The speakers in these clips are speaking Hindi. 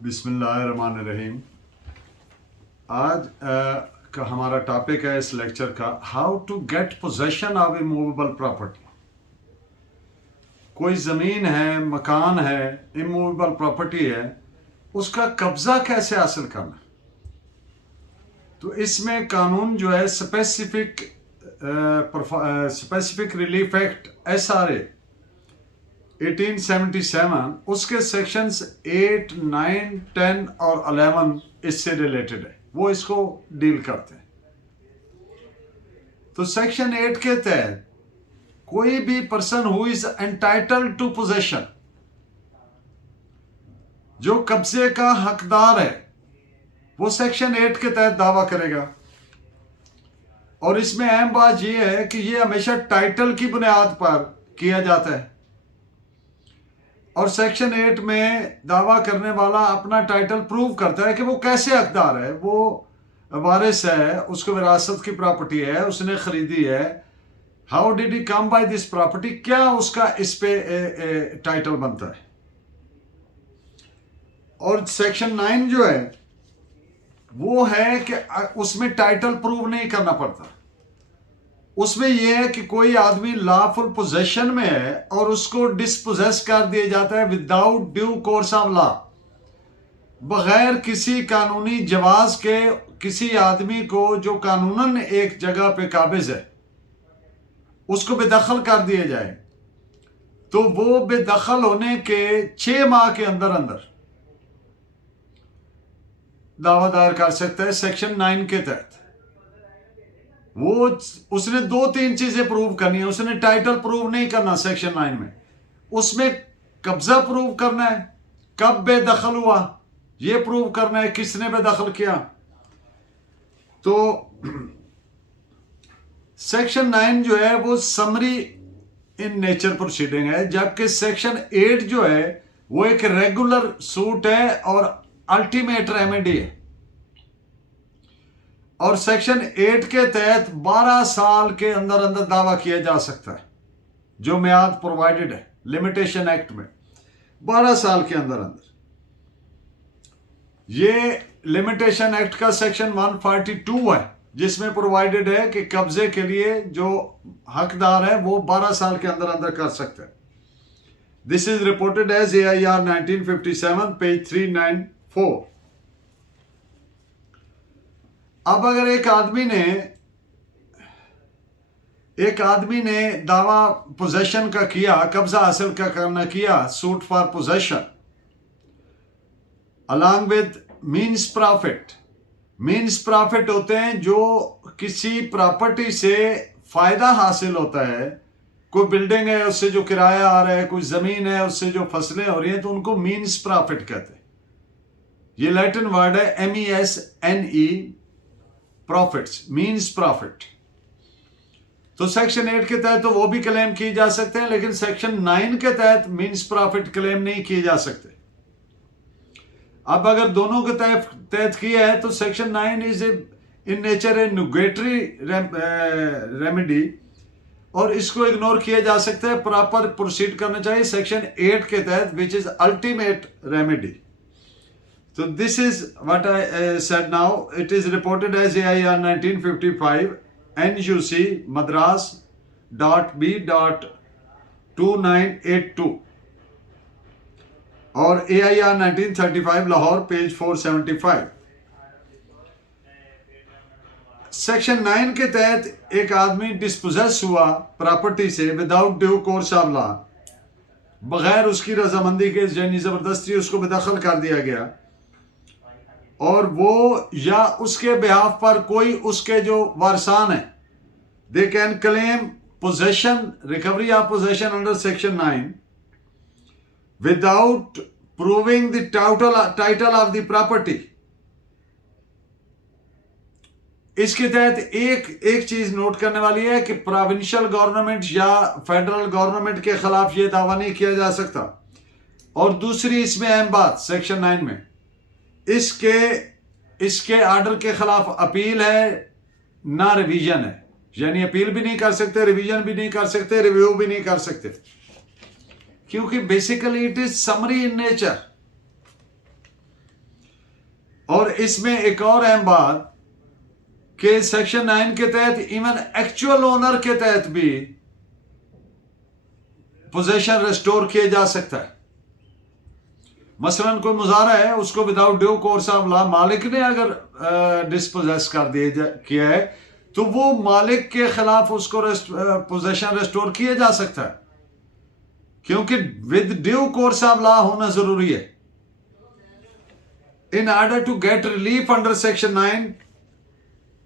बिस्मिल्लाहिर्रहमानिर्रहीम। आज का हमारा टॉपिक है इस लेक्चर का how to get possession of a movable property. कोई ज़मीन है, मकान है, इमूवेबल प्रॉपर्टी है, उसका कब्ज़ा कैसे हासिल करना। तो इसमें कानून जो है स्पेसिफिक रिलीफ एक्ट SRA 1877 उसके सेक्शंस 8, 9, 10 और 11 इससे रिलेटेड है, वो इसको डील करते हैं। तो सेक्शन 8 के तहत कोई भी person who is entitled to possession, जो कब्जे का हकदार है, वो सेक्शन 8 के तहत दावा करेगा। और इसमें अहम बात यह है कि यह हमेशा टाइटल की बुनियाद पर किया जाता है। और सेक्शन 8 में दावा करने वाला अपना टाइटल प्रूव करता है कि वो कैसे हकदार है, वो वारिस है, उसको विरासत की प्रॉपर्टी है, उसने खरीदी है। How did he come by this property, क्या उसका इस पे टाइटल बनता है। और सेक्शन 9 जो है वो है कि उसमें टाइटल प्रूव नहीं करना पड़ता। उसमें यह है कि कोई आदमी लॉफुल पोजेशन में है और उसको डिस्पोजेस कर दिया जाता है without due course of law, बगैर किसी कानूनी जवाज के। किसी आदमी को जो कानूनन एक जगह पे काबिज है उसको बेदखल कर दिया जाए, तो वो बेदखल होने के 6 माह के अंदर अंदर दावा दायर कर सकता है सेक्शन 9 के तहत। वो उसने 2-3 चीजें प्रूव करनी है। उसने टाइटल प्रूव नहीं करना सेक्शन 9 में, उसमें कब्जा प्रूव करना है, कब बेदखल हुआ ये प्रूव करना है, किसने बेदखल किया। तो सेक्शन 9 जो है वो समरी इन नेचर प्रोसीडिंग है, जबकि सेक्शन 8 जो है वो एक रेगुलर सूट है और अल्टीमेट रेमेडी है। और सेक्शन 8 के तहत 12 साल के अंदर अंदर दावा किया जा सकता है, जो मियाद प्रोवाइडेड है लिमिटेशन एक्ट में, 12 साल के अंदर अंदर। ये लिमिटेशन एक्ट का सेक्शन 142 है, जिसमें प्रोवाइडेड है कि कब्जे के लिए जो हकदार है वो 12 साल के अंदर अंदर कर सकता है। This is reported as AIR 1957 page 394। अब अगर एक आदमी ने दावा पोजेशन का किया, कब्जा हासिल का करना किया, suit for possession along with means profit. Means profit होते हैं जो किसी प्रॉपर्टी से फायदा हासिल होता है। कोई बिल्डिंग है उससे जो किराया आ रहा है, कोई जमीन है उससे जो फसलें हो रही हैं, तो उनको मीन्स प्रॉफिट कहते हैं। ये लैटिन वर्ड है MESNE, प्रॉफिट्स, मीन्स प्रॉफिट। तो सेक्शन 8 के तहत तो वो भी क्लेम किए जा सकते हैं, लेकिन सेक्शन 9 के तहत मीन्स प्रॉफिट क्लेम नहीं किए जा सकते। अब अगर दोनों के तहत किया है तो section 9 is in nature a nugatory remedy, और इसको इग्नोर किया जा सकता है। प्रॉपर प्रोसीड करना चाहिए सेक्शन 8 के तहत, which is ultimate remedy. So this is what I said now. It is reported as AIR 1955 NUC Madras .B.2982 और AIR 1935 लाहौर पेज 475। सेक्शन 9 के तहत एक आदमी डिस्पोजेस हुआ प्रॉपर्टी से without due course of law, बगैर उसकी रजामंदी के यानी जबरदस्ती उसको बेदखल कर दिया गया, और वो या उसके बिहाफ पर कोई उसके जो वारसान है, they can claim possession, recovery of possession under section 9 without proving the title of the property. इसके तहत एक चीज नोट करने वाली है कि प्रोविंशियल गवर्नमेंट या फेडरल गवर्नमेंट के खिलाफ यह दावा नहीं किया जा सकता। और दूसरी इसमें अहम बात सेक्शन 9 में, इसके ऑर्डर के खिलाफ अपील है ना रिवीजन है, यानी अपील भी नहीं कर सकते, रिवीजन भी नहीं कर सकते, रिव्यू भी नहीं कर सकते। क्योंकि basically it is summary in nature. और इसमें एक और अहम बात कि सेक्शन 9 के तहत इवन एक्चुअल ओनर के तहत भी पोजेशन रेस्टोर किया जा सकता है। मसलन कोई मुजारा है, उसको without due course of law मालिक ने अगर डिस्पोजेस कर दिया किया है तो वो मालिक के खिलाफ उसको पोजेशन रेस्टोर किया जा सकता है, क्योंकि with due course of law होना जरूरी है। In order to get relief under section 9,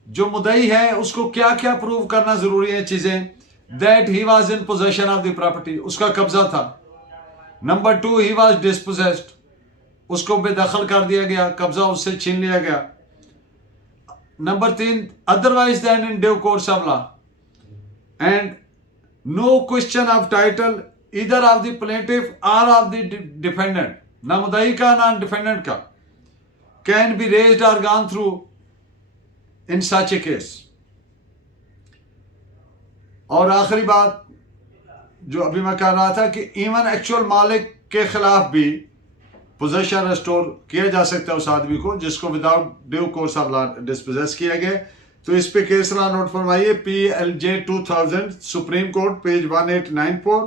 जो मुदई है उसको क्या क्या प्रूव करना जरूरी है चीजें? That he was in possession of the property, उसका कब्जा था। नंबर 2, ही वॉज डिस्पोजेस्ड, उसको बेदखल कर दिया गया, कब्जा उससे छीन लिया गया। Number 3, otherwise then in due course of law, and no question of title either of the plaintiff or of the defendant, ना मुदई का ना डिफेंडेंट का, can be raised or gone through in such a case. और आखिरी बात जो अभी मैं कह रहा था कि इवन एक्चुअल मालिक के खिलाफ भी पोजेशन रेस्टोर किया जा सकता है उस आदमी को जिसको without due course of law dispossess किया गया। तो इस पे केस लॉ नोट फरमाइए, PLJ 2000 supreme court page 1894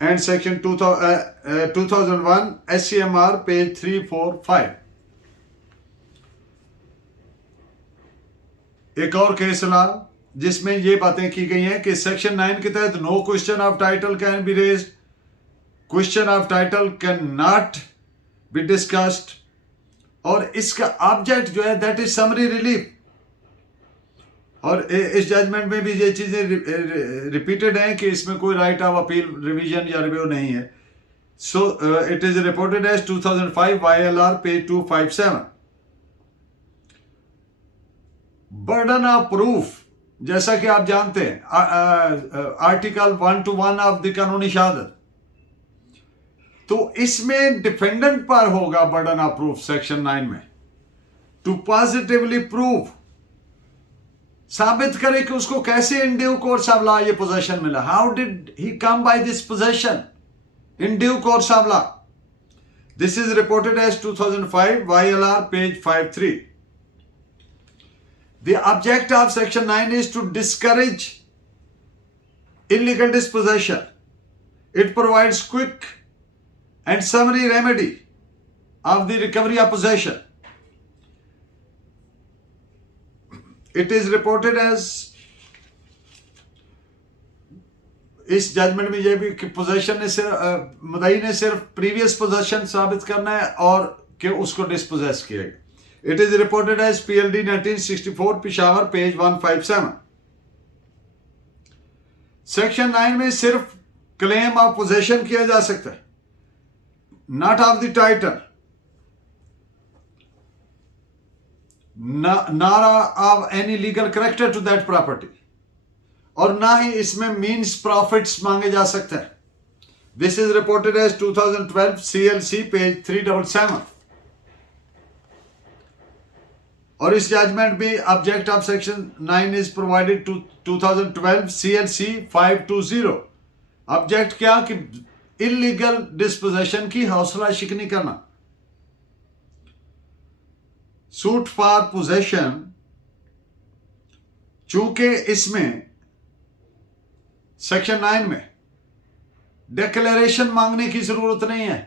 and section 2001 SCMR page 345। एक और केस लॉ जिसमें ये बातें की गई हैं कि सेक्शन 9 के तहत no question of title can be raised, question of title can not be discussed, और इसका ऑब्जेक्ट जो है दैट इज समरी रिलीफ। और इस जजमेंट में भी ये चीजें रिपीटेड हैं कि इसमें कोई राइट ऑफ अपील, रिवीजन या रिव्यू नहीं है। So it is reported as 2005 YLR page 257। Burden of proof, जैसा कि आप जानते हैं आर्टिकल 121 ऑफ द कानूनी शहादत, तो इसमें डिफेंडेंट पर होगा बर्डन ऑफ प्रूफ सेक्शन 9 में टू पॉजिटिवली प्रूव, साबित करे कि उसको कैसे in due course of law ये पोजेशन मिला, how did he come by this possession in due course of law. This is reported as 2005 YLR page 53। The object of section 9 is to discourage illegal dispossession. It provides quick and summary remedy of the recovery of possession. It is reported as, इस जजमेंट में यह भी कि पोजेशन ने सिर्फ मुदई ने सिर्फ प्रीवियस पोजेशन साबित करना है और कि उसको डिस्पोजेस किया गया। It is reported as PLD 1964 Peshawar page 157। Section 9 में सिर्फ क्लेम ऑफ पोजेशन किया जा सकता है, not of the title, not of any legal character to that property, और ना ही इसमें मीन्स प्रॉफिट्स मांगे जा सकते हैं। This is reported as 2012 CLC page 377। और इस जजमेंट में object of section 9 is provided to 2012 CLC 520। Object क्या कि इलीगल डिस्पोजेशन की हौसला शिकनी करना। सूट फॉर पोजेशन, चूंकि इसमें सेक्शन 9 में डिक्लेरेशन मांगने की जरूरत नहीं है,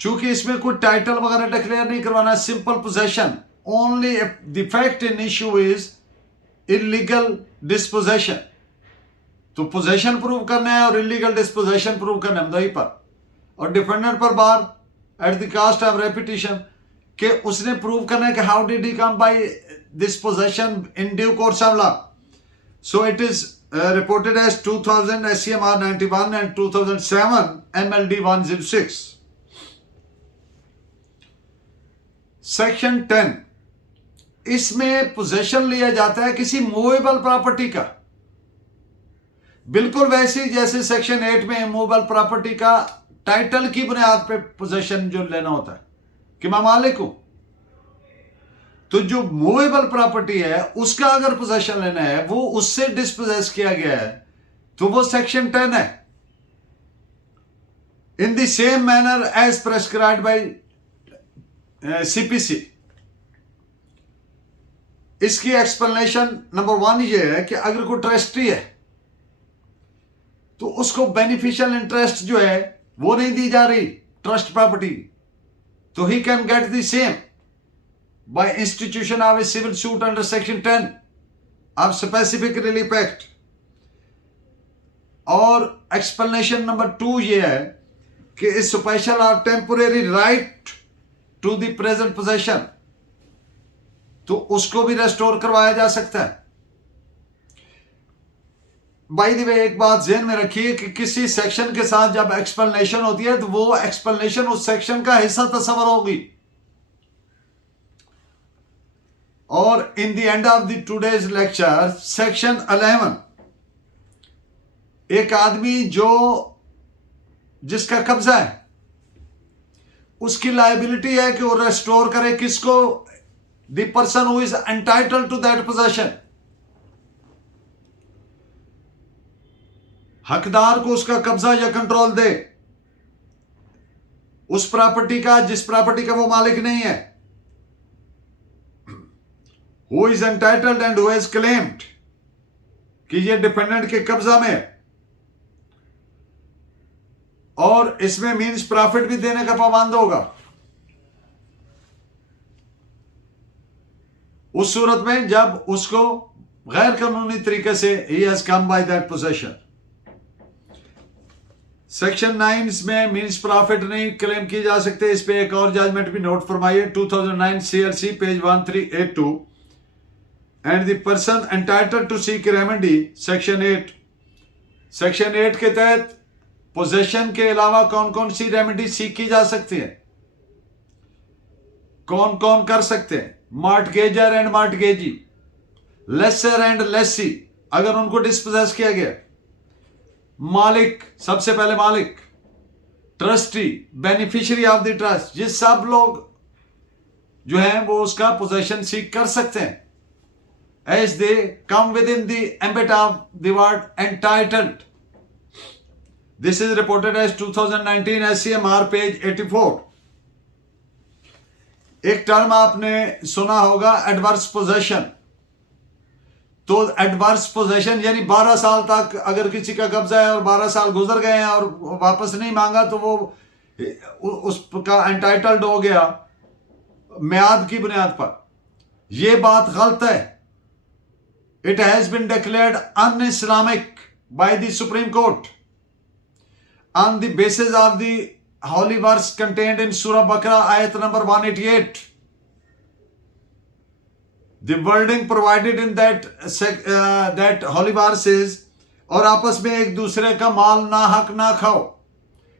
चूंकि इसमें कोई टाइटल वगैरह डिक्लेयर नहीं करवाना, simple possession, only if the fact in issue is illegal dispossession। तो पोजेशन प्रूव करना है और इलीगल डिस्पोजेशन प्रूव करना है मुदई पर, और डिफेंडेंट पर बार at the cost of repetition कि उसने प्रूव करना है कि how did he come by this possession in due course of law. So it is reported as 2000 SCMR 91 and 2007 MLD 106। Section 10, इसमें पोजेशन लिया जाता है किसी मूवेबल प्रॉपर्टी का, बिल्कुल वैसे जैसे सेक्शन 8 में मूवेबल प्रॉपर्टी का टाइटल की बुनियाद पे पोजेशन जो लेना होता है कि मैं मालिक हूं। तो जो मूवेबल प्रॉपर्टी है उसका अगर पोजेशन लेना है, वो उससे डिस्पोजेस किया गया है, तो वो सेक्शन 10 है। In the same manner as prescribed by CPC। इसकी एक्सप्लेनेशन नंबर 1 ये है कि अगर कोई ट्रस्टी है तो उसको बेनिफिशियल इंटरेस्ट जो है वो नहीं दी जा रही ट्रस्ट प्रॉपर्टी, तो he can get the same bye institution of A civil suit under section 10 of specific relief act. और एक्सप्लेनेशन नंबर 2 ये है कि इस स्पेशल और temporary right to the present possession, तो उसको भी रेस्टोर करवाया जा सकता है। बाय द वे एक बात ध्यान में रखिए कि किसी सेक्शन के साथ जब एक्सप्लेनेशन होती है तो वो एक्सप्लेनेशन उस सेक्शन का हिस्सा तस्वर होगी। और in the end of the today's lecture section 11, एक आदमी जो जिसका कब्जा है उसकी लायबिलिटी है कि वो रेस्टोर करे किसको, the person who is entitled to that possession, हकदार को उसका कब्जा या कंट्रोल दे उस प्रॉपर्टी का जिस प्रॉपर्टी का वो मालिक नहीं है। Who is entitled and who has claimed कि ये डिपेंडेंट के कब्जा में है, और इसमें मींस प्रॉफिट भी देने का पाबंद होगा। उस सूरत में जब उसको गैर कानूनी तरीके से he has come by that possession. Section 9 में मींस प्रॉफिट नहीं क्लेम की जा सकते। इस पे एक और जजमेंट भी नोट फरमाइए, 2009 CLC page 1382, and the person entitled to seek remedy section 8। Section 8 के तहत पोजेशन के अलावा कौन कौन सी रेमेडी सीख की जा सकती है, कौन कौन कर सकते हैं? मॉर्टगेजर एंड मॉर्टगेजी, लेसर एंड लेसी अगर उनको डिस्पोजेस किया गया, मालिक सबसे पहले मालिक, trustee, beneficiary of the trust, ये सब लोग जो हैं वो उसका पोजेशन सीख कर सकते हैं as they come within the ambit of the word entitled. This is reported as 2019 SCMR page 84। एक टर्म आपने सुना होगा एडवर्स पोजेशन। तो एडवर्स पोजेशन यानी 12 साल तक अगर किसी का कब्जा है और 12 साल गुजर गए हैं और वापस नहीं मांगा तो वो उसका एंटाइटल्ड हो गया म्याद की बुनियाद पर। यह बात गलत है। It has been declared un-Islamic by the supreme court on the basis of the holy verse contained in Surah Baqarah ayat number 188. The wording provided in that holy verse is, और आपस में एक दूसरे का माल ना हक ना खाओ।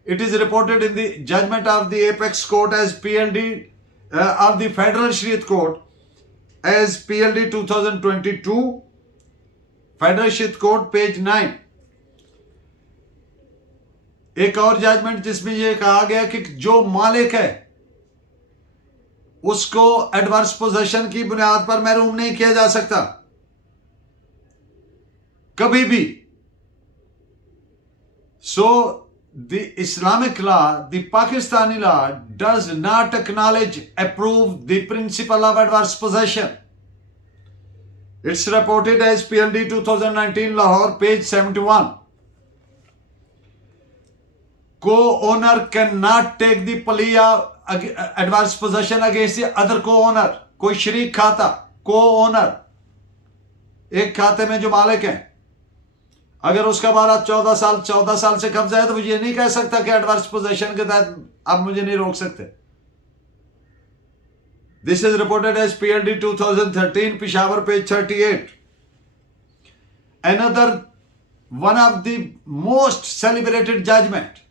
It is reported in the judgment of the Apex Court as PLD of the Federal Shariat Court as PLD 2022, Federal Shariat Court page 9। एक और जजमेंट जिसमें यह कहा गया कि जो मालिक है उसको एडवर्स पोजेशन की बुनियाद पर महरूम नहीं किया जा सकता कभी भी। So the Islamic law, the Pakistani law does not acknowledge approve the principle of adverse possession. It's reported as PLD 2019 Lahore page 71। Co-owner cannot take the plea of adverse possession against the other co-owner। कोई शरीक खाता, co-owner, एक खाते में जो मालिक है, अगर उसका 14 साल से कब्जा है तो वो ये नहीं कह सकता कि एडवर्स पोजेशन के तहत आप मुझे नहीं रोक सकते। This is reported as PLD 2013 Peshawar page 38। Another one of the most celebrated judgment,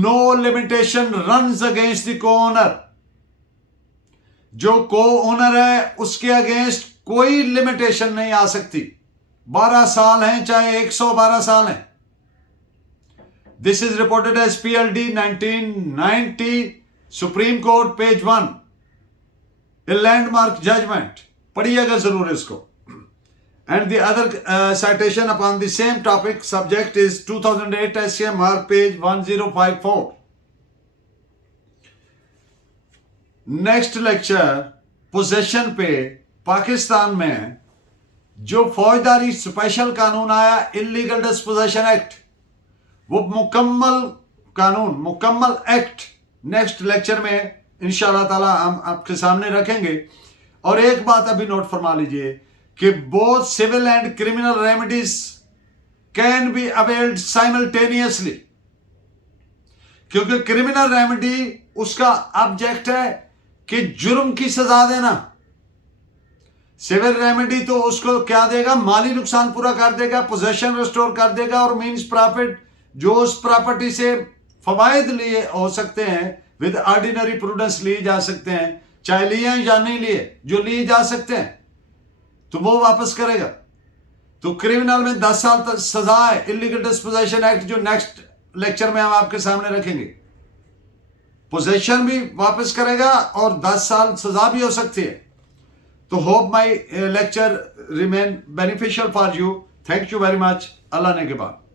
no limitation runs against the co-owner। जो co-owner है उसके अगेंस्ट कोई लिमिटेशन नहीं आ सकती, 12 साल हैं चाहे 112 साल हैं। This is reported as PLD 1990 supreme court page 1, a landmark judgment, पढ़िएगा जरूर इसको। And the other citation upon the same topic subject is 2008 SCMR page 1054। Next lecture possession पे पाकिस्तान में जो फौजदारी स्पेशल कानून आया, इलीगल डिस्पोजेशन एक्ट, वो मुकम्मल कानून, मुकम्मल एक्ट नेक्स्ट लेक्चर में इंशाल्लाह ताला हम आपके सामने रखेंगे। और एक बात अभी नोट फरमा लीजिए कि both civil and criminal remedies can be availed simultaneously, क्योंकि क्रिमिनल रेमेडी उसका ऑब्जेक्ट है कि जुर्म की सजा देना। सिविल रेमेडी तो उसको क्या देगा, माली नुकसान पूरा कर देगा, पोजेशन रिस्टोर कर देगा, और मीन्स प्रॉफिट जो उस प्रॉपर्टी से फवायद लिए हो सकते हैं विद ऑर्डिनरी प्रूडेंस लिए जा सकते हैं, चाहे लिए या नहीं लिए, जो लिए जा सकते हैं तो वो वापस करेगा। तो क्रिमिनल में 10 साल तक सजा है, इलीगल डिस्पोजेशन एक्ट जो नेक्स्ट लेक्चर में हम आपके सामने रखेंगे। पोजेशन भी वापस करेगा और 10 साल सजा भी हो सकती है। तो hope my lecture remain beneficial for you. Thank you very much. अल्लाह ने के बाद।